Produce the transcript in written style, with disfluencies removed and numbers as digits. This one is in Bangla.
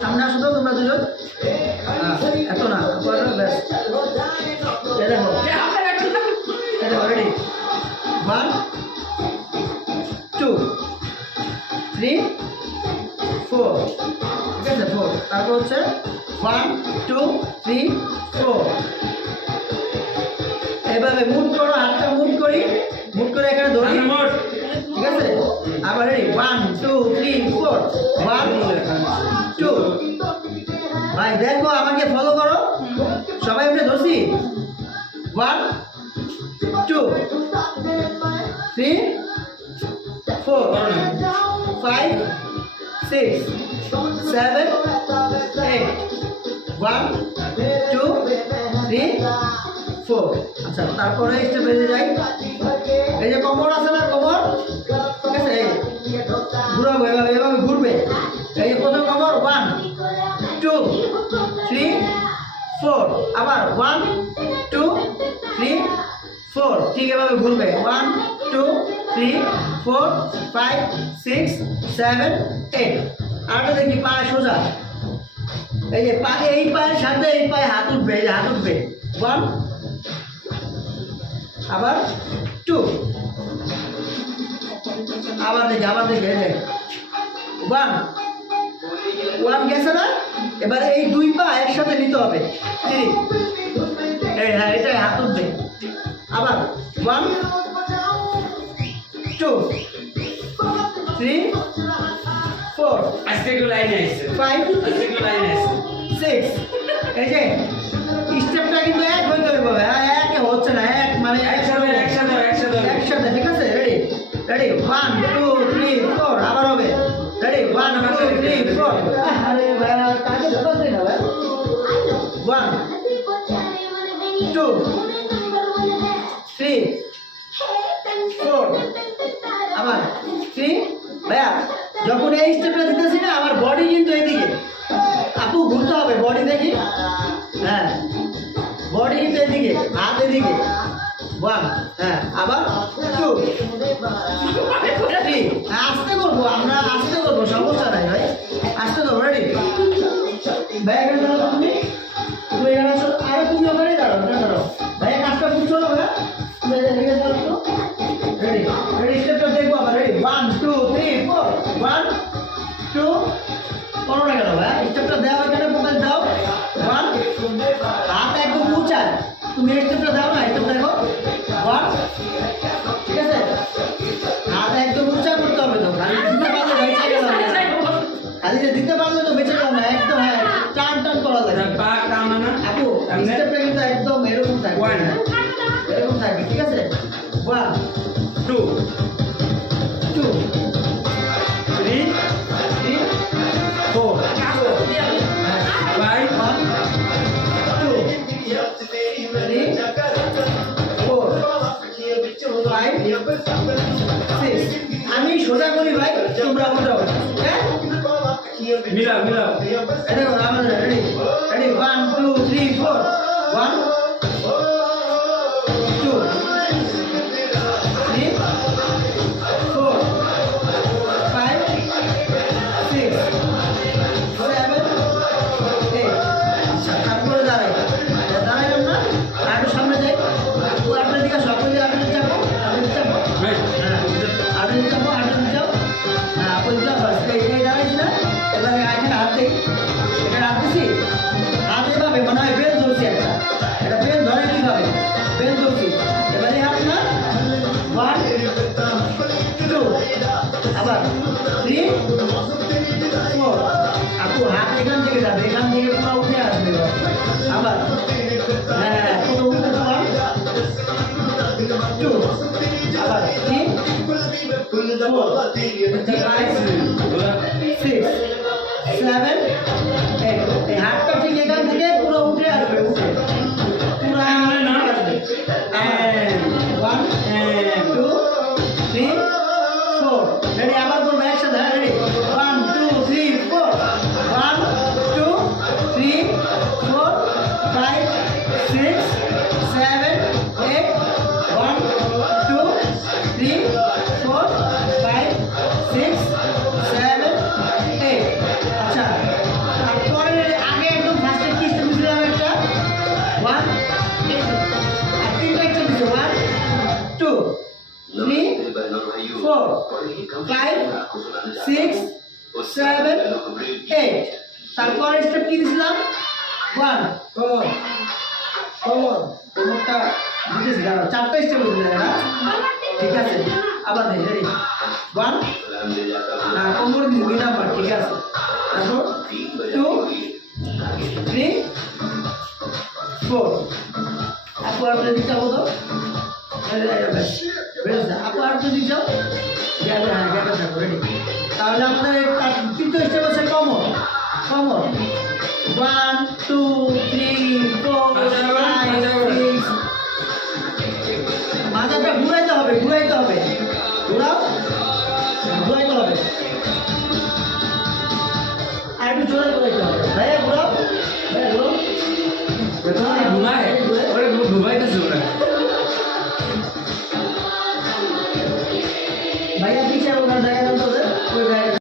সামনে আসো তো তোমরা দুজন। এত না ব্যাস দেখো রেডি 1 2 3 4 ঠিক আছে 4 তারপর হচ্ছে 1 2 3 4 এভাবে মুভ করো হাতটা মুভ করে এখানে ধরি ঠিক আছে আবার রেডি 1 2 3 4 1 2 ভাই দেখো আমাকে ফলো করো সবাই মিলে ধরছি 1 2 3 4 5 6 7 8 1 2 3 4 আচ্ছা তারপরে স্টেপে যাই এই যে কোমর আছে না কোমর ঠিক আছে এই ঘুরাবো এভাবে ঘুরবে এই যে প্রথম কোমর 1 2 3 4 আবার 1 2 3 4 ঠিক এভাবে ঘুরবে 1 2 3 4 5 6 7 8 আর দেখি পা সোজা এই যে পা এই পায়ের সাথে এই পায়ে হাত উঠবে এই যে হাত উঠবে 1 আবার 2 আবার দেখি এই যে 1 গেছে না এবার এই দুই পা একসাথে নিতে হবে 3 এই হ্যাঁ এটাই হাত উঠবে আবার 1 2 3 4 আজকে একটু লাইনে আছে 5 আজকে একটু লাইনে আছে 6 এই যে স্টেপটা কিন্তু এক হইতে হবে এক হচ্ছে না এক মানে একসাথে ঠিক আছে রেডি 1 2 3 4 আবার হবে রেডি 1 2 3 4 আরে ভাই কাকে ধরতে দেই না ভাই 1 2 3 4 আবার 3 ভাইয়া যখন এই স্টেপটা দিতেছি না আমার বডি কিন্তু এদিকে আপু ঘুরতে হবে বডি দেখি হ্যাঁ বডি কিন্তু এদিকে হাত এদিকে 1 হ্যাঁ আবার 2 3 আস্তে করবো আমরা আস্তে করবো সমস্যা নাই ভাই আস্তে করবো রেডি ভাই এখানে দাঁড়াও তুমি এখানে আসো আরে তুমি ওখানে দাঁড়াও ভাই কাজটা বুঝছো না ভাই রেডি স্টেপটা দেখবো আবার রেডি 1 2 3 4 1 2 করো না কেন ভাই স্টেপটা দেওয়া এখানে মোবাইল দাও 1 হাত একদম উঁচা তুমি স্টেপটা দাও না স্টেপ দেখো 1 ঠিক আছে হাত একদম উঁচা করতে হবে তো খালি দিতে পারলে তো বেঁচে গেলাম না একদম হ্যাঁ টান করা লাগে আপু স্টেপটা কিন্তু একদম এরকম থাকবে এরকম থাকবে ঠিক আছে 1 2 2 3 4 5 1 2 3 4 5 6 আমি সোজা করি ভাই তোমরা উল্টাও হ্যাঁ মিলাও আরে আমাদের রেডি 1 2 3 4 1 2 3 4 5 6 7 8 আচ্ছা তারপরে দাঁড়াইলাম না আর একটু সামনে যাই আপনার দিকে সকলে আপনি যাবো হ্যাঁ আপনি যাবো হ্যাঁ আপনি যাবো এই দাঁড়াইছি না এবারে এখানে হাত দিই এখানে হাত দিছি হাত এভাবে মনে হয় বেল ধরছি একটা এটা বেল ধরে কীভাবে বেল ধরছি এবারে হাত না 1 2 আবার 3 4 আপু হাত এখান থেকে যাবে এখান থেকে পুরো উঠে আসবে আবার হ্যাঁ পুরো উঠে 1 2 আবার 3 4 5 6 7 8 এই হাতটা ঠিক এখান থেকে পুরো উঠে আসবে পুরো আসবে 1 2 3 4 রেডি আবার করবো একসাথে রেডি 1 2 3 4 1 2 3 4 5 6 7 8 1 2 3 4 5 6 7 8 আচ্ছা 5 6 7 8 তারপর স্টেপ কি দিছিলাম 1 কমন কমন কোনটা দিতেছি দাঁড়াও চারটা স্টেপ দিতে না ঠিক আছে আবার দেই রেডি 1 না কোমর দিই 2 নাম্বার ঠিক আছে তারপর 2 3 4 আপু আর যদি চাবো তো আপু আর যদি চাও গ্যাপে হ্যাঁ গ্যাপে থাকো রেডি তাহলে আমাদের তৃতীয় স্টেপ আছে কমন কমন 1 2 3 4 5 6 মাথাটা ঘুরাইতে হবে ঘুরাও ঘুরাইতে হবে আর একটু জোরে ঘুরাইতে হবে ভাইয়া ঘুরাও ঘুমায় ওরে ঘুমাইতেছে ওরা ভাইয়া পিছিয়ে ওখানে দেখা যাচ্ছে ওই